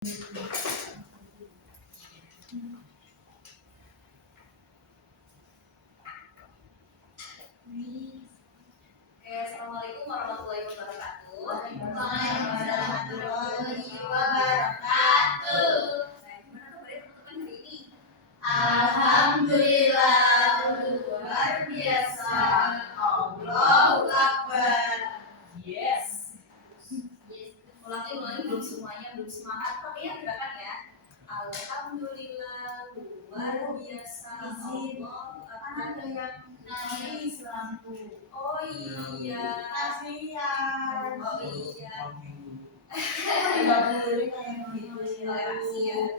Assalamualaikum warahmatullahi wabarakatuh. Waalaikumsalam warahmatullahi wabarakatuh. Nah, gimana kabarnya teman-teman hari ini? Alhamdulillah, luar biasa. Allahu Akbar. Yes. Ulangi belum semuanya, belum semangat pakai ya gerakan ya. Alhamdulillah, luar biasa. Allahu Akbar. Ada yang nangis lampu. Oh iya. Kasihan. Oh iya. Enggak boleh kayak gitu. Toleransi ya.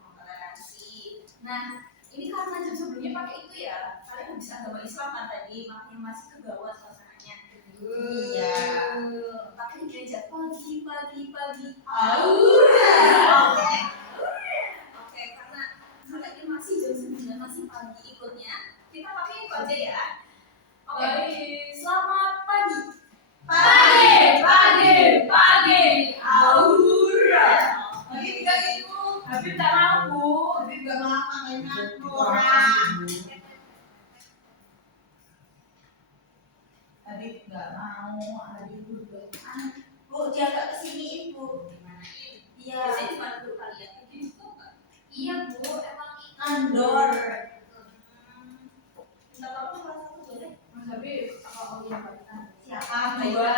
Toleransi. Nah, ini karena jam sebelumnya pakai itu ya. Kalian bisa agama Islam kan tadi, makanya masih kegawa suasananya. Iya. Pakai gereja pagi. Aura. Oke, karena ini masih jam 9, masih pagi ikutnya. Kita pakai itu aja ya. Oke. Selamat pagi. Pagi. Aura. Habib enggak ikut. Habib enggak mau, Bu. Habib enggak mau makanya kurang. Habib enggak mau, Habib udah. Bu, jaga kesini Ibu. Iya. Biasanya di mana dulu kalian? Di situ enggak? Iya, Bu. Emang andor. Minta tolong salah satu boleh? Mas Habib, apa Allah katakan? Siapa? Dua.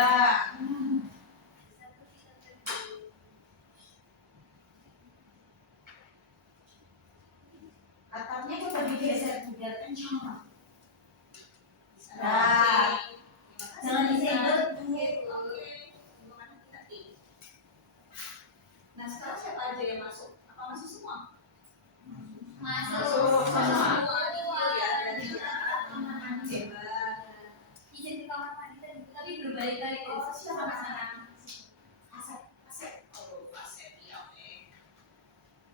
Atapnya coba digeser biar kencang. Nah, Jangan disebut, Bu. Nah, sekarang siapa aja yang masuk? Apa masuk semua? Masuk. Semua. Ya, berarti anak-anak hebat. Izin ke kamar mandi tadi, tapi belum balik lagi. Oh, siapa Sama sana? Asep. Oh, Asep, ya oke.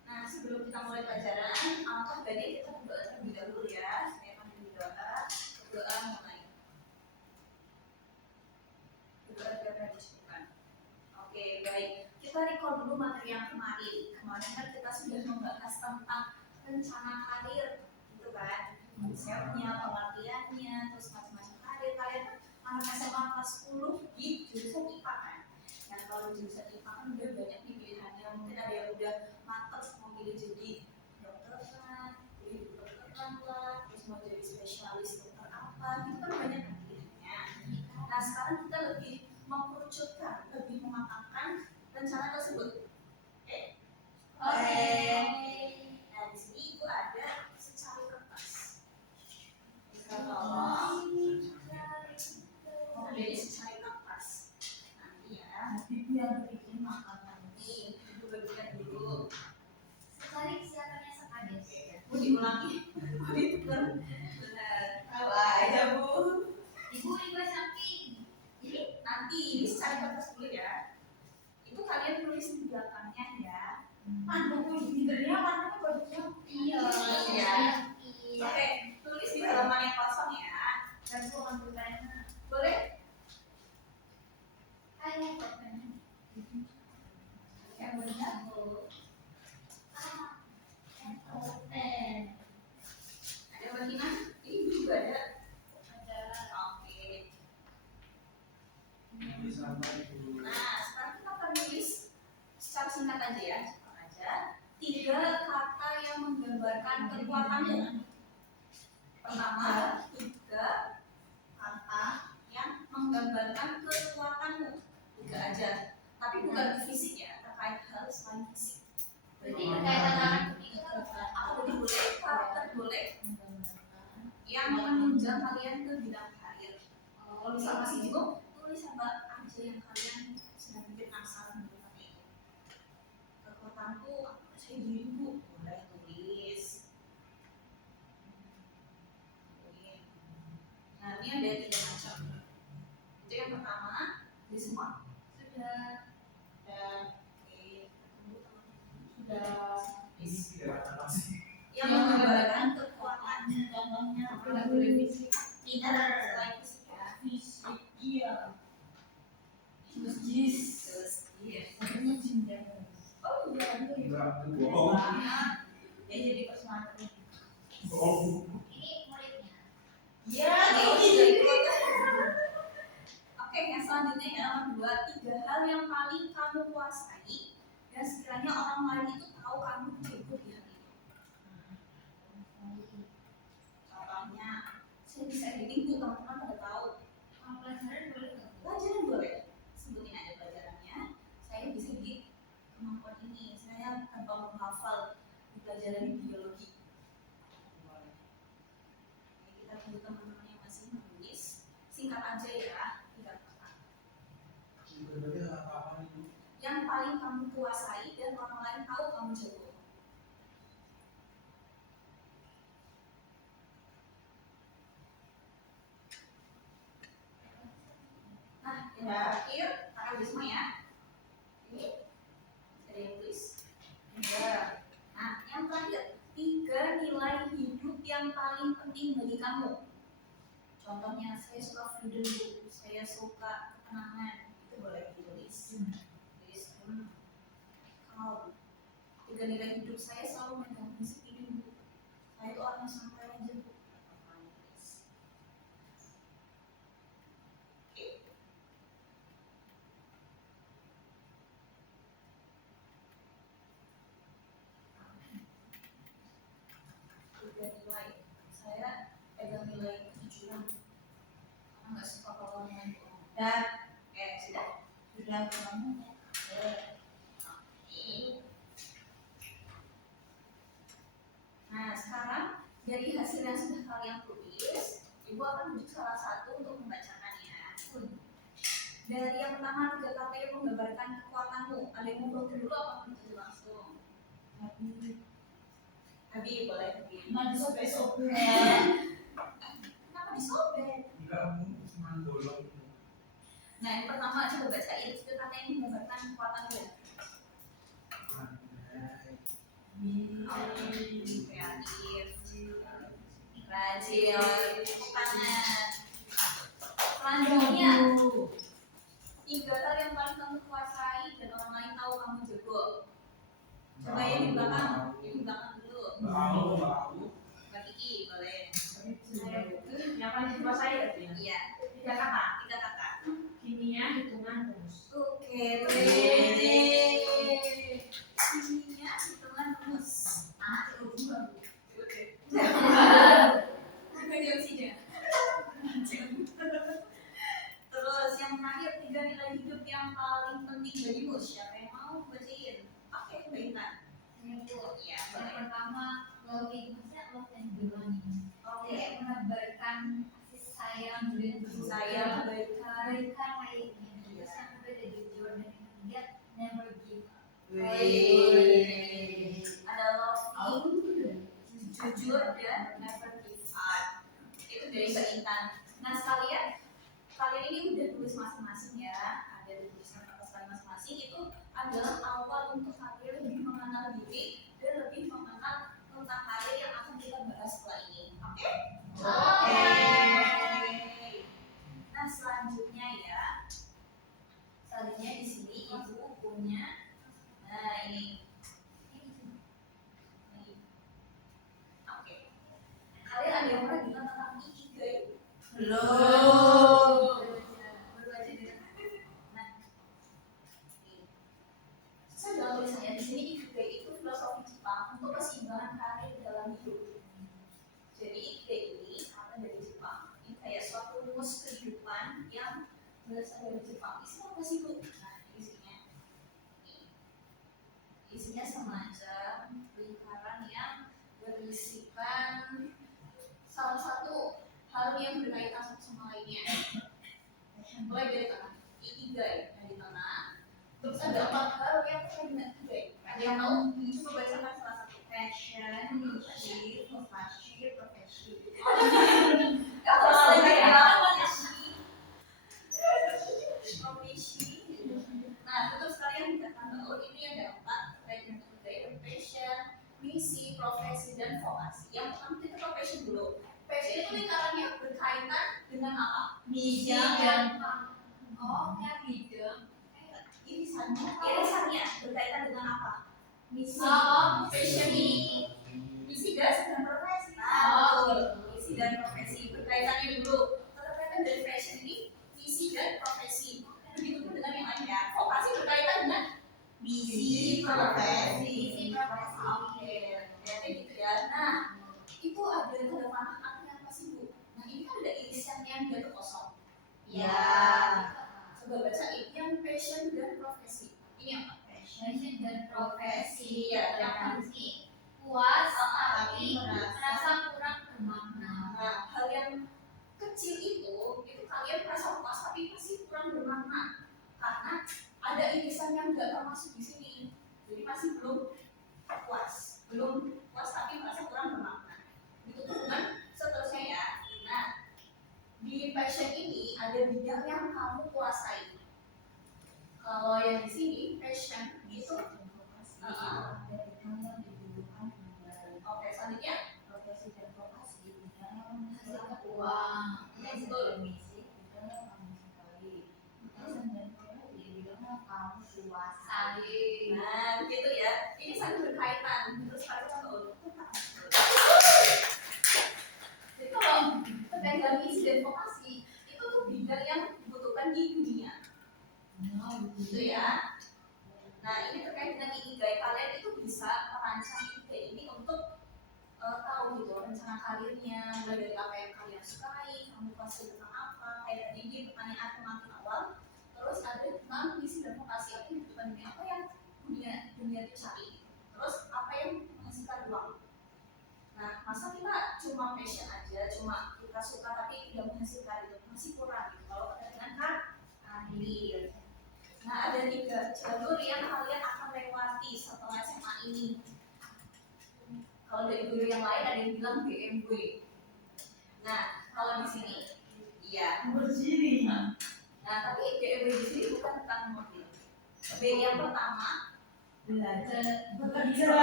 Nah, sebelum kita mulai pelajaran, alangkah baiknya kita berdoa terlebih dahulu ya. Saya akan berdoa mulai. Berdoa agar disebutkan. Oke, baik. Kita recall dulu materi yang kemarin. Kemarin kan kita sudah membahas tentang rencana karir, gitu kan? Konsepnya, pengertiannya, terus macam-macam karir. Kalian kan anak SMA kelas 10 di jurusan IPA kan? Nah, kalau jurusan IPA kan udah banyak nih pilihannya. Mungkin ada yang udah mantep mau pilih jadi dokteran, pilih kedokteran lah, terus mau jadi spesialis dokter apa, gitu kan banyak kan pilihannya. Nah, sekarang kita lebih mengerucutkan, lebih mematangkan rencana tersebut. Oke? Nah, di sini Ibu ada secari kertas. Bisa tolong. Jadi secari kertas. Nanti ya. Biar bikin makanan. Nih, Ibu bagikan dulu. Sekali siapanya sekali. Bu diulangi. Bu ditukar. Benar. Tahu aja, Bu. Ibu samping. Nanti ini secari kertas dulu ya. Itu kalian tulis di belakangnya ya. Buku pinternya warnanya bagusnya. Iya. Oke, tulis di halaman yang kosong ya. Dan bukan bertanya. Boleh? Ayo, bertanya. Yang benar. Ada Mbak Ini juga ada. Oke. Nah, sekarang kita akan tulis secara singkat aja ya. Cepat aja. 3 kata yang menggambarkan kekuatanmu. Pertama, 3 kata yang menggambarkan kekuatanmu. 3 aja. Tapi bukan fisik ya, terkait hal selain fisik. Berarti berkaitan dengan itu Apa boleh, karakter boleh yang menunjang kalian ke bidang karir. Kalau misal masih bingung, tulis apa aja yang kalian sedang bikin penasaran dengan itu. Kekuatanku, saya diriku, boleh tulis. Nah, ini ada 3 macam. Itu yang pertama, di semua. sudah Yang menggambarkan kekuatan. contohnya Nggak boleh fisik. pinter Selain fisik ya. fisik iya terus jis Terus, iya. sebenarnya jin Ya jadi personal. Ini muridnya. Ya, Oke, yang selanjutnya ya nomor 2, 3 hal yang paling kamu kuasai dan sekiranya orang lain itu tahu kamu jago di hal itu. Contohnya, saya bisa editing bu, teman-teman pada tahu. Pelajaran boleh nggak? Pelajaran boleh, sebutin aja pelajarannya. Saya bisa di kemampuan ini, saya tanpa menghafal di pelajaran biologi. Jadi kita tunggu teman-teman yang masih menulis, singkat aja ya, 3 kata. Yang paling kamu kuasai dan orang lain tahu kamu jago. Nah, yang terakhir, kakak udah semua ya. Ini ada yang tulis. Nah, yang terakhir, 3 nilai hidup yang paling penting bagi kamu. Contohnya, saya suka freedom, saya suka ketenangan, itu boleh ditulis. Tulis, kalau 3 nilai hidup saya selalu megang prinsip ini, Bu. Saya itu orang yang santai aja, Bu. Nilai saya pegang nilai kejujuran karena nggak suka kalau orang bohong dan sudah kamu nah sekarang dari hasil yang sudah kalian tulis ibu akan menunjuk salah satu untuk membacakannya. Dari yang pertama 3 kata yang menggambarkan kekuatanmu, ada yang mau dulu apa menuju langsung? Habib boleh Habib. Nah, disobek-sobek. Kenapa disobek? Nah, yang pertama coba bacain 3 kata yang menggambarkan kekuatan dia. Kreatif, rajin, panas. Selanjutnya 3 hal yang paling kamu kuasai dan orang lain tahu kamu jago. Coba yang di belakang dulu. Mbak Kiki boleh. Yang paling dikuasai ya? Iya. 3 kata. 3 kata. Kimia, hitungan, rumus. Oke, kimia, hitungan, rumus. Anak itu bagus. Terus yang terakhir 3 nilai hidup yang paling penting bagimu. Siapa yang mau bacain? Oke, Mbak Intan. Iya, Yang boleh. pertama, love and belonging. Oke. Menebarkan kasih sayang dan Saya kebaikan lainnya. Terus yang kedua ada jujur dan yang ketiga never give up. ada loving, jujur dan never give up. Itu dari Mbak Intan. Nah kalian ini udah tulis masing-masing ya. Ada tulisan atas kalian masing-masing itu adalah awal untuk kalian lebih mengenal diri dan lebih mengenal tentang karir yang akan kita bahas setelah ini. Oke? Oke. Nah selanjutnya ya. Selanjutnya di sini ibu punya. Nah ini. Oke. Kalian ada yang pernah dengar tentang ikigai? Belum. Baru aja dengar. Nah, saya bilang tulisannya di sini ikigai itu filosofi Jepang untuk keseimbangan karir dalam hidup. Jadi ikigai ini karena dari Jepang, ini kayak suatu rumus kehidupan yang berasal dari Jepang. Isinya apa sih Bu? Nah, isinya semacam lingkaran yang berisikan salah satu hal yang berkaitan satu sama lainnya. Mulai dari tengah, ikigai dari tengah. Terus ada 4 hal yang terkait dengan ikigai. Ada yang tahu? Coba bacakan salah satu. Passion, niche, profesi, profesi. Nah, terus kalian katakan bahwa ini ada 4 terkait dengan ikigai, passion, misi, profesi, dan vokasi. Yang pertama kita ke passion dulu. Passion itu lingkarannya berkaitan dengan apa? Bidang. Oh, yang bidang. Irisannya berkaitan dengan apa? Misi. Oh, Passion ini misi dan profesi. Misi dan profesi berkaitannya dulu. Terkaitan dari passion ini misi dan profesi. Begitu pun dengan yang lainnya. Vokasi berkaitan dengan misi profesi. Misi profesi. Oke, jadi gitu ya. Nah, itu ada tanda panah artinya apa sih Bu? Nah ini kan ada irisannya yang dia tuh kosong. Ya. Coba baca ini yang passion dan profesi. Ini apa? Passion dan profesi. Iya, yang Nanti puas tapi merasa merasa kurang bermakna. Nah, hal yang kecil itu kalian merasa puas tapi masih kurang bermakna karena ada irisan yang nggak termasuk di sini. Jadi masih belum puas tapi merasa kurang bermakna. Itu dengan seterusnya ya. Nah, di passion ini ada bidang yang kamu kuasai. Kalau yang di sini passion itu oke, selanjutnya Profesi dan vokasi bidang yang menghasilkan uang. Betul. Misi bidang yang kamu sukai. Passion dan profesi bidang yang kamu kuasai. nah begitu ya. Ini saling berkaitan. Terus kalian tahu. Jadi kalau terkait dengan misi dan vokasi itu tuh bidang yang dibutuhkan di dunia. Gitu ya. Nah ini terkait dengan ikigai, kalian itu bisa merancang ikigai ini untuk tahu gitu rencana karirnya, mulai dari apa yang kalian sukai, kamu kuasai tentang apa, kayak tadi di pertanyaan kemarin awal. Terus ada tentang misi dan vokasi, apa yang dibutuhkan dunia, apa yang dunia itu cari, terus apa yang menghasilkan uang. Nah masa kita cuma passion aja, cuma kita suka tapi tidak menghasilkan, itu masih kurang gitu kalau kita dengan karir. Nah ada 3 jalur yang kalian akan lewati setelah SMA ini. Kalau dari guru yang lain ada yang bilang BMW. Nah kalau di sini, iya. Nah tapi BMW di sini bukan tentang mobil. B yang pertama bekerja.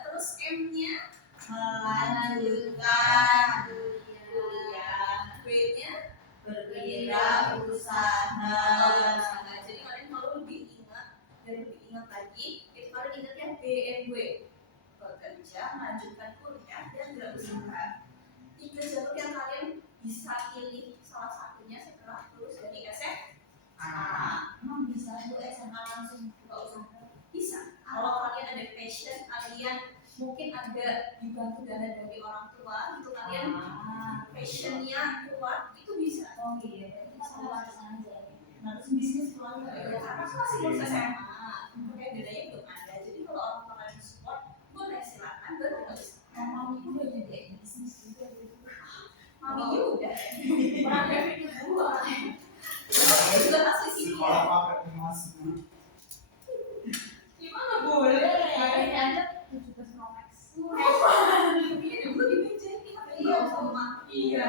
Terus M-nya Melanjutkan kuliah. B-nya berwirausaha. Jadi kalian kalau lebih ingat dan lebih ingat lagi, itu kalian ingat yang BMW, bekerja, melanjutkan kuliah dan berusaha. 3 jalur yang kalian bisa pilih salah satunya setelah lulus dari SMA. Emang bisa bu SMA langsung buka usaha? Bisa. Kalau kalian ada passion, kalian mungkin ada dibantu dana dari orang tua, gitu kalian passionnya kuat, itu bisa. Oh iya, kita sama aja. Nah, terus bisnis keluarga ya, karena aku masih lulus SMA, kayak dananya belum ada. Jadi kalau orang tua kalian support, boleh silakan berproses. Mami itu udah jadi bisnis juga. Mami udah, orang David kedua. Aku juga asli sini. Sekolah pakai emas. Gimana boleh? Ini aja 17 Rolex. Ini dulu di meja ini Iya, sama. Iya.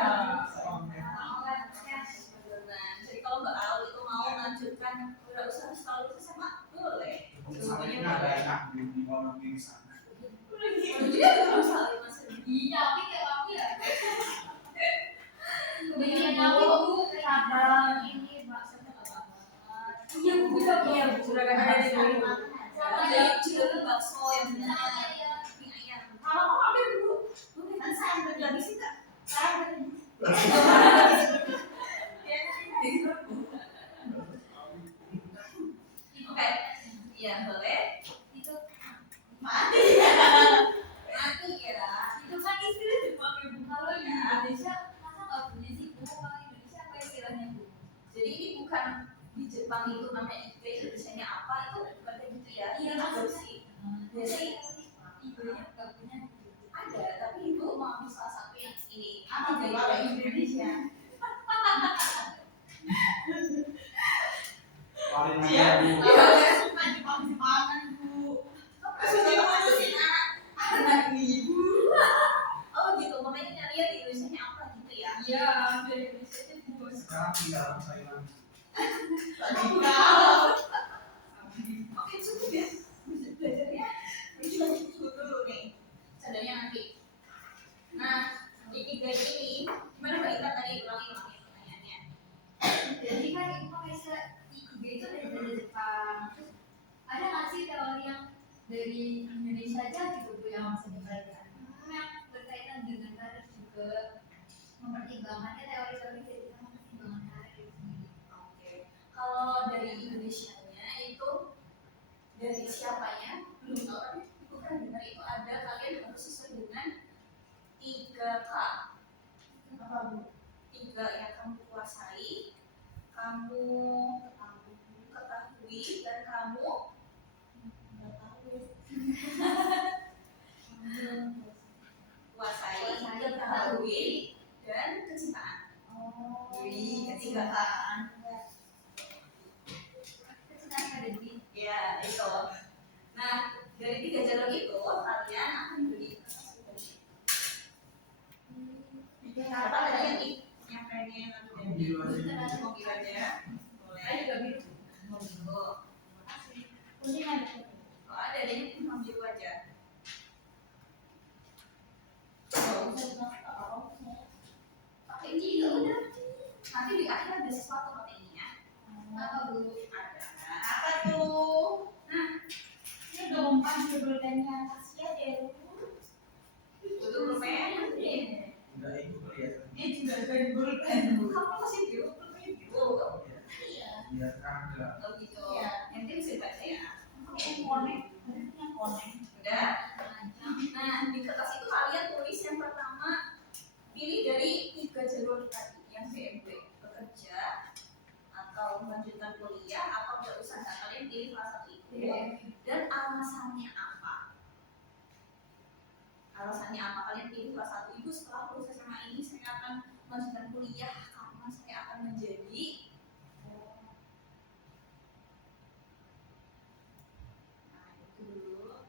Jadi kalau Mbak Al itu mau melanjutkan wirausaha setelah lulus SMA, boleh. Sama ini ada enak di bawah di sana. Jadi ada usaha masih. Iya, tapi kayak aku ya. Kemudian aku cabang ini bakso apa? Iya, Bu, iya, Bu. Sudah ada di sini. Ada juga bakso yang benar. Mie ayam. Kalau kamu ambil dulu, boleh kan saya ambil lagi sih Kak? Saya ambil. Oke, iya boleh. Itu Mati ya. itu kan istilah Jepang ya bu. Kalau di Indonesia masa nggak punya sih bu? Kalau Indonesia apa istilahnya bu? Jadi ini bukan di Jepang itu namanya ikigai, Indonesianya apa itu bukan kayak gitu ya. Iya, Ini maksudnya. adopsi. Jadi ibunya nggak punya. Ada, tapi ibu mau ambil salah satu yang ini. Apa Ikigai tuh? bahasa Indonesia. Paling Iya. aja bu. Iya, suka Jepang-Jepangan bu. Suka ngurusin anak ibu. Oh gitu, makanya nyari di Indonesianya apa gitu ya? Iya, dari Indonesia itu bu. Sekarang tinggal Thailand. Oke cukup ya. Belajarnya lanjut dulu nih. Cadangnya nanti. Nah, ikigai ini gimana Mbak Ita tadi ulangi pertanyaannya? Jadi kan ibu pakai istilah ikigai itu dari Jepang. Terus dari Indonesia aja gitu Bu yang bisa dipelajari. Yang berkaitan dengan karir juga mempertimbangkannya teori-teori dari mempertimbangkan karir itu sendiri. Oke. Kalau dari Indonesianya itu dari siapanya belum tahu kan bukan benar itu ada kalian harus sesuai dengan 3K. Apa Bu? 3 yang kamu kuasai, kamu ketahui dan kamu kuasai, ketahui dan kecintaan. Jadi ketigaan. Kecintaan ada di Ya itu. Nah dari 3 jalur itu kalian akan beli apa tadi yang pengen mau biru aja boleh. saya juga biru. Oh, Kuning ada. oh ada ini cuma biru aja. Pakai ini juga udah. Nanti di akhir ada sesuatu pakai ini ya. Apa Bu? Ada. Apa tuh? Nah, Ini gampang sebelumnya kasih aja dulu. butuh pulpen. Enggak itu kelihatan. Dia juga dari pulpen. Kamu masih biru, pulpennya biru. Iya. Biar terang. Oh gitu. Iya. Nanti bisa baca ya. Pakai konek. Harusnya konek. Udah. Nah, di kertas itu kalian tulis yang pertama pilih dari 3 jalur tadi yang BMW, bekerja atau melanjutkan kuliah atau berusaha. Kalian pilih salah satu itu dan alasannya apa? Alasannya apa? Kalian pilih salah satu. Ibu setelah proses SMA ini saya akan melanjutkan kuliah karena saya akan menjadi nah itu dulu.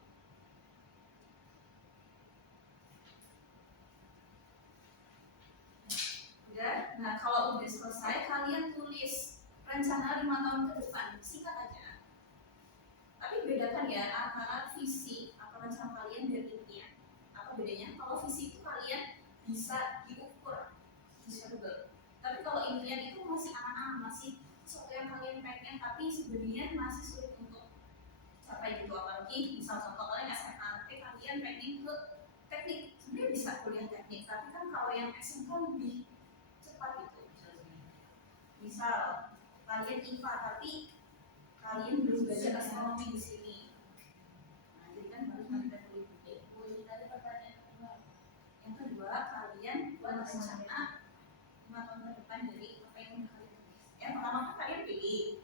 Udah. Nah kalau udah selesai kalian tulis rencana 5 tahun ke depan, singkat aja. Tapi bedakan ya antara visi atau rencana kalian dan impian. Apa bedanya? Kalau visi itu kalian bisa diukur, measurable. Tapi kalau impian itu masih angan-angan, masih sesuatu yang kalian pengen tapi sebenarnya masih sulit untuk capai gitu. Apalagi misal contoh kalian SMA nanti kalian pengen ke teknik, sebenarnya bisa kuliah teknik. Tapi kan kalau yang SMK lebih cepat gitu. Misal kalian IPA tapi kalian belum belajar astronomi di sini. Nah, jadi kan harus melakukan kuliah. Tadi pertanyaan kedua. Yang kedua, kalian buat rencana 5 tahun ke depan dari apa yang udah kalian tulis. Yang pertama kan kalian pilih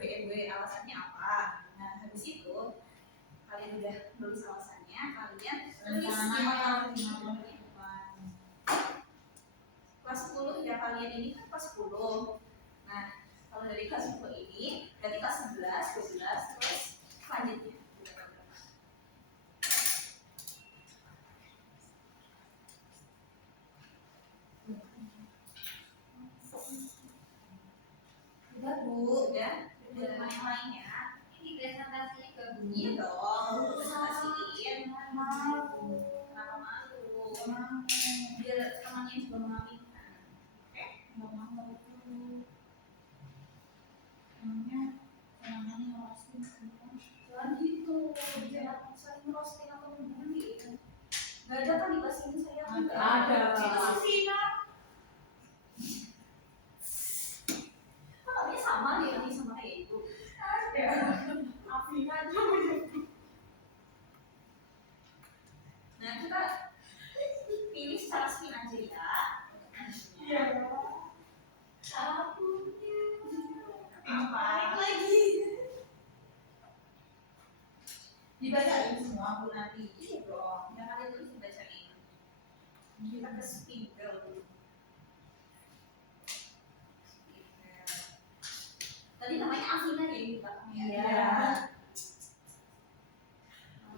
BMW alasannya apa. Nah, habis itu kalian udah nulis alasannya, kalian tulis 5 tahun ke depan. Kelas 10 ya kalian ini kan kelas 10. Nah, kalau dari kelas 10 ini berarti kelas 11, 12 terus selanjutnya. Udah Bu, udah teman yang lain ya. Ini presentasinya ke Bu. Iya dong, presentasiin. Kenapa malu? Biar temannya juga mengaminkan. Oke? Jangan gitu, jangan saling roasting atau membuli. Gak ada kan di kelas ini saya Ada. Itu Sina. Kok namanya sama nih, nanti sama kayak itu. Ada. Afina aja menyebut. Nah kita pilih secara spin aja ya. Iya. Apunya. Apa? Lagi. Dibacain semua Bu nanti. Iya dong, yang kalian tulis dibacain. Kita ke speaker. Tadi namanya Afina ya di belakangnya. Iya.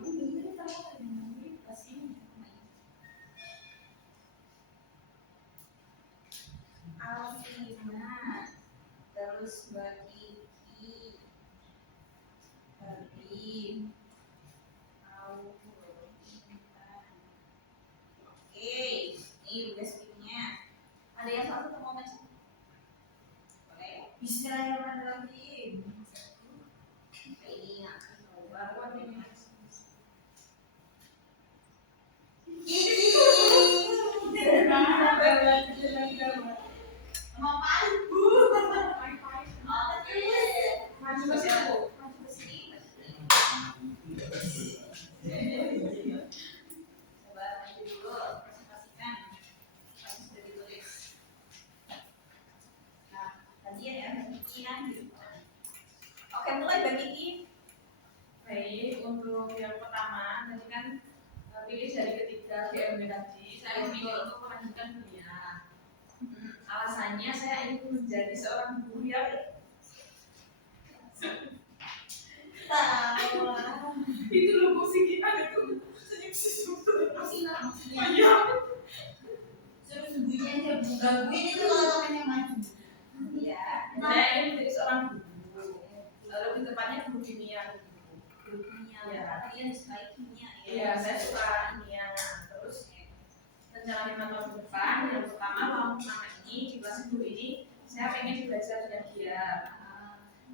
Ini kita mau di kelas ini. Alfina, terus Mbak Kiki, Barbin, Aurina. Oke, ini udah speaknya. yang mulai Mbak Kiki. Baik, untuk yang pertama tadi kan pilih dari ketiga BMW tadi, saya memilih untuk melanjutkan kuliah. Alasannya saya ingin menjadi seorang guru yang itu loh musikikan itu senyum. Oh iya. Sembunyi aja, gangguin itu kalau temennya maju. Iya. Saya ingin menjadi seorang guru. Lebih tepatnya guru kimia. Guru kimia. Iya. Kalian disukai kimia ya? Iya, saya suka kimia. Terus rencana 5 tahun ke depan, yang pertama tahun pertama ini di kelas 10 ini saya pengen belajar dengan dia.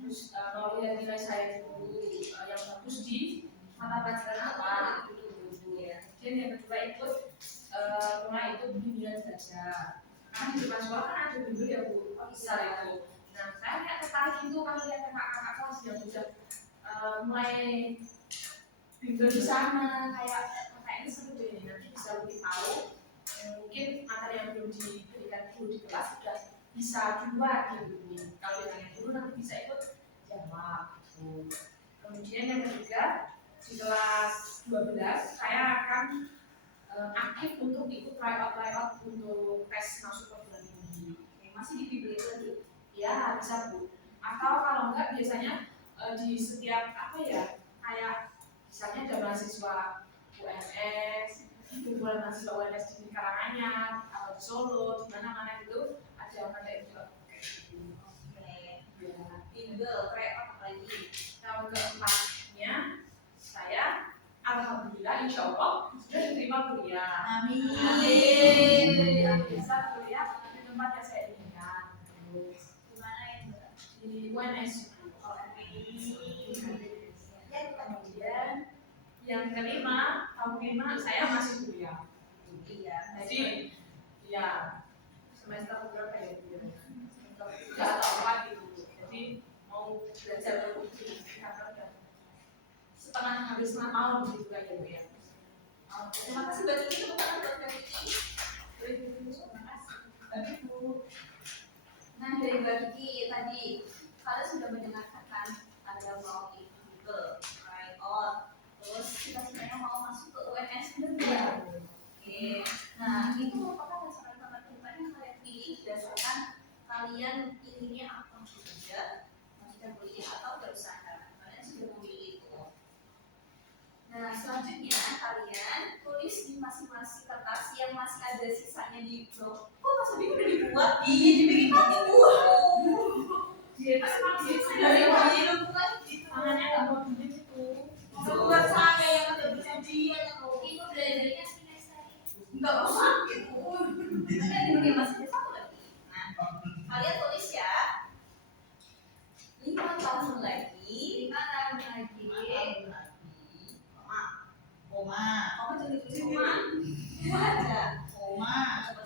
Terus mau lihat nilai saya dulu yang bagus di mata pelajaran apa gitu ya. Kemudian yang kedua ikut mulai ikut bimbingan belajar. Karena di depan sekolah kan ada bimbel ya Bu, bisa itu. Nah saya kayak tertarik itu kalau lihat kakak-kakak kelas yang sudah mulai bimbel di sana, kayak ini seru deh, nanti bisa lebih tahu. Mungkin materi yang belum diberikan dulu di kelas sudah bisa duluan gitu. Kalau yang dulu nanti bisa ikut jawab gitu. Kemudian yang ketiga di kelas 12 saya akan aktif untuk ikut tryout untuk tes masuk perguruan tinggi. Masih di bimbel itu lagi? Ya bisa Bu. Atau kalau enggak biasanya di setiap apa ya kayak misalnya ada mahasiswa UNS, kumpulan mahasiswa UNS di Karanganyar atau di Solo, di mana-mana itu ada juga. Bimbel, tryout apa lagi? Yang keempatnya saya alhamdulillah insya Allah sudah diterima kuliah. Amin. Bisa kuliah di tempat yang saya inginkan. Di mana ya Mbak? Di UNS. Kemudian yang kelima, tahun kelima saya masih kuliah. Iya. Jadi ya semester berapa ya? Semester 3 atau 4 gitu. Jadi mau belajar lebih setengah hampir setengah tahun gitu kan ya Bu ya. Terima kasih Mbak Kiki, tepuk tangan buat Mbak Kiki. Terima kasih. Tapi Bu, Nah dari Mbak Kiki tadi kalian sudah mendengarkan kan ada mau ikut bimbel, tryout, terus kita sebenarnya mau masuk ke UNS benar. Oke. Nah itu merupakan dasar-dasar kehidupan yang kalian pilih berdasarkan kalian inginnya apa kerja, lanjutkan kuliah atau berusaha. Kalian sudah memilih itu. Nah selanjutnya kalian tulis di masing-masing kertas yang masih ada sisanya di blog. Kok Mas Abi udah dibuat? Iya dibikin mati tuh. dia itu emang gitu Dari ya. wajib itu bukan gitu. Tangannya nggak mau dingin itu. Bukan saya yang ada perjanjian kalau Ibu belajarnya semester ini. nggak mau sakit. Kan ini masih ada satu lagi. Nah kalian tulis ya. 5 tahun lagi. 5 tahun lagi. Koma jadi tulis koma. Koma aja. Koma. Coba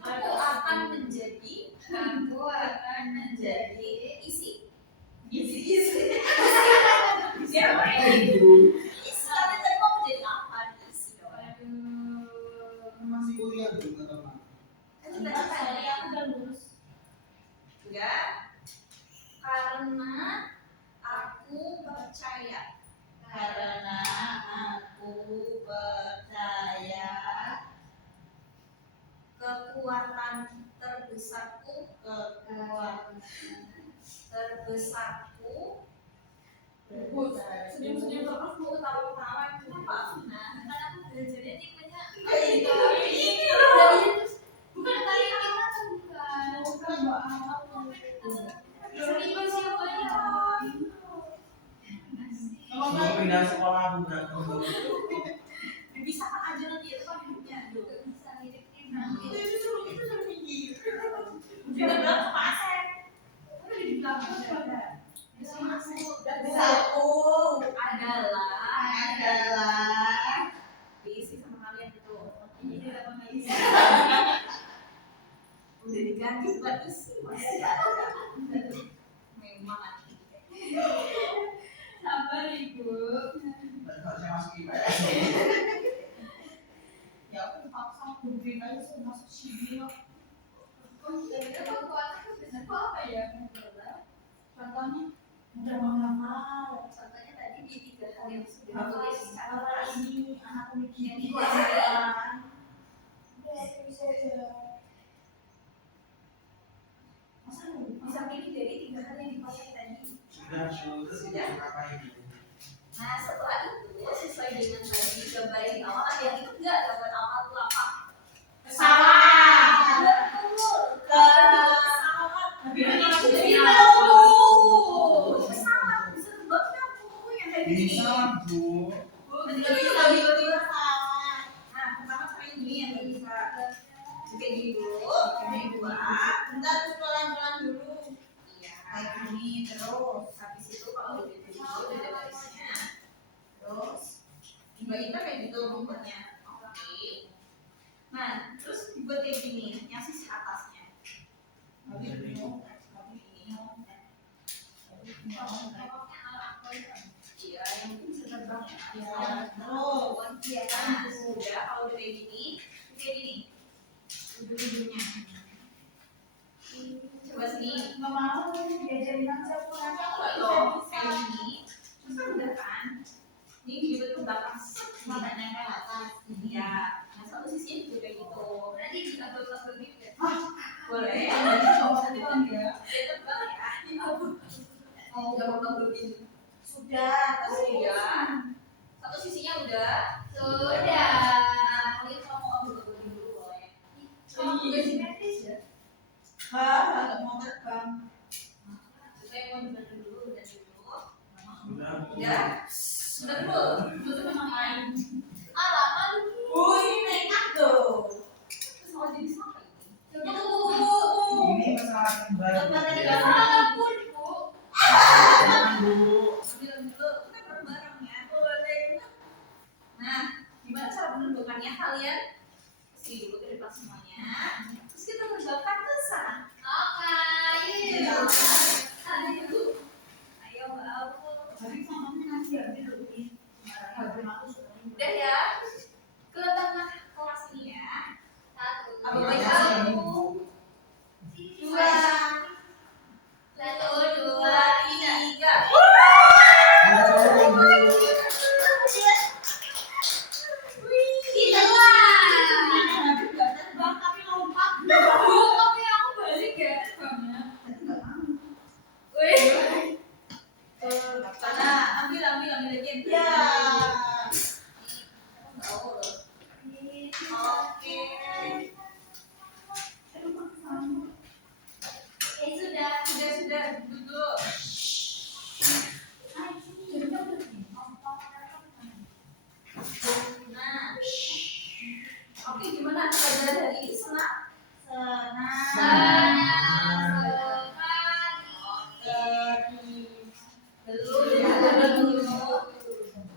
10. Aku akan menjadi. Aku akan menjadi Isi. Siapa ini? Isi. Kalian tadi mau menjadi apa? Isi dong. Masih kuliah juga teman. Kan cita-cita saya aku udah lulus. Enggak. Karena aku percaya. karena aku percaya Kekuatan terbesarku senyum-senyum terus mau ketawa-ketawa itu apa? Nah, karena aku belajarnya tipenya ini bukan kali kita bukan Seribu siapa ya? Mau pindah sekolah aku berangkat. dipisahkan aja nanti itu kan hidupnya. Bisa mirip-mirip nanti. Itu suruh minggir. Kita bilang sama Asep. Udah di belakang ada. Sama Asep. Satu adalah diisi sama kalian itu. Ini apa isi? Udah diganti buat isi. Masih ada. Memang aneh. Sabar ibu. Saya masuk IPS. Ya aku paksa buktiin aja sih masuk sini. Kira-kira kekuatan terbesar itu apa ya? Contohnya Udah menghafal. Contohnya tadi di 3 hal yang sudah Hafal ditulis secara secara keras. keras. Ini anak pemikir Yang dikuasai. Udah bisa aja. Masa bisa pilih dari 3 hal yang dikuasai tadi? Sudah apa ini? Nah setelah itu sesuai dengan tadi gambar yang di awal ada yang itu enggak gambar awal itu apa? Pesawat. Betul. Pesawat. Tapi ini malah Jadi jadi tahu. Pesawat bisa tebak nggak buku yang kayak gini? Bisa, Bu. Nanti kita bisa bikin pesawat. Nah pertama caranya gini yang nggak bisa. Kayak gini dulu. Yang kedua, bentar terus pelan-pelan dulu. Iya. Kayak gini terus. Habis itu kalau udah jadi dulu udah ada garisnya. Terus tiba-tiba kayak gitu rumputnya. Oke. Nah, terus dibuat kayak gini, yang sisi atasnya. Habis ini. Iya, yang penting bisa terbang ya. Iya. Terus, nah, sudah kalau udah kayak gini, ujung-ujungnya. Coba sini. Nggak mau diajarin aja pulang. Loh, kayak gini. Terus kan udah kan? Ini juga ke belakang. Sampai nempel atas. Iya. Nah, satu sisinya juga kayak gitu. Berarti bisa double gitu ya. Boleh. Terbang ya. Dia terbang ya. Mau nggak mau begini. Sudah, sudah. Satu sisinya udah. Sudah. Nah, kalian kalau mau begini dulu boleh. Kalau udah simetris ya. Nggak mau terbang. Saya mau dibantu dulu, udah dulu. Sudah, Bu. Udah. Sudah dulu. Sudah memang main. Lama lu. Ini nekat tuh. Terus mau jadi siapa ini? Ini pesawat kembar. Walaupun Bu. Jangan, Bu. Ambil dulu, kita bareng-bareng ya. Boleh. Nah, gimana cara menentukannya kalian? Sini dulu ke depan semuanya. Terus kita terbangkan ke sana. Oke. Iya. Tadi dulu. Ayo Mbak Awu. Tapi contohnya nanti ya dulu. Udah ya. Ke tengah kelas ini ya. Satu. Apa Ini baik kasih ini, aku? Bu. Dua. Satu, Dua, tiga. Ini cowok, Bu. Kita Terbang tapi lompat. Bu, tapi aku balik ya terbangnya. Wih. Sana, ambil lagi. Ya. Oke. Sudah duduk. Nah, oke gimana belajar hari ini senang? Belum ya,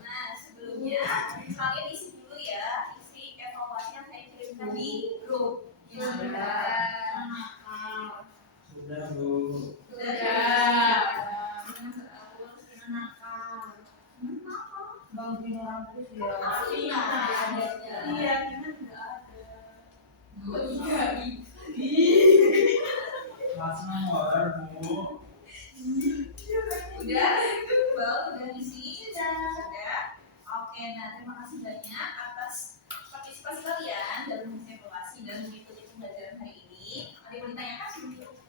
Nah, sebelumnya kalian isi dulu ya, isi evaluasi yang saya kirimkan di grup. Sudah, Bu. Bangunin orang terus ya. Iya, Kelas nomor, Bu. Udah isi. Sudah. Oke, nah terima kasih banyak atas partisipasi kalian dalam mengisi evaluasi dan mengikuti pembelajaran hari ini. Ada yang mau ditanyakan sebelum itu?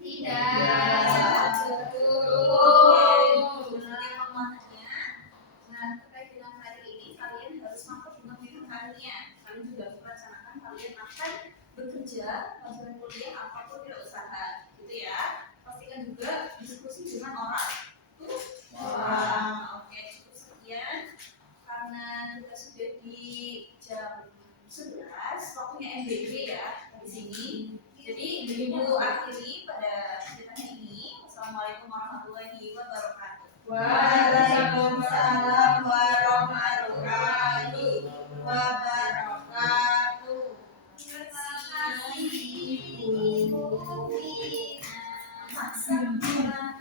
Nah, terkait dengan hari ini kalian harus mampu dengan pilihannya. Kalian juga harus merencanakan kalian akan bekerja, pelajaran kuliah apapun tidak usaha, gitu ya. Pastikan juga diskusi dengan orang tua. Oke, cukup sekian. Karena kita sudah di jam 11, waktunya MBG ya di sini. Jadi ibu akhiri pada ceritanya ini. Wassalamualaikum warahmatullahi wabarakatuh. Waalaikumsalam warahmatullahi wabarakatuh. Terima kasih. Sama.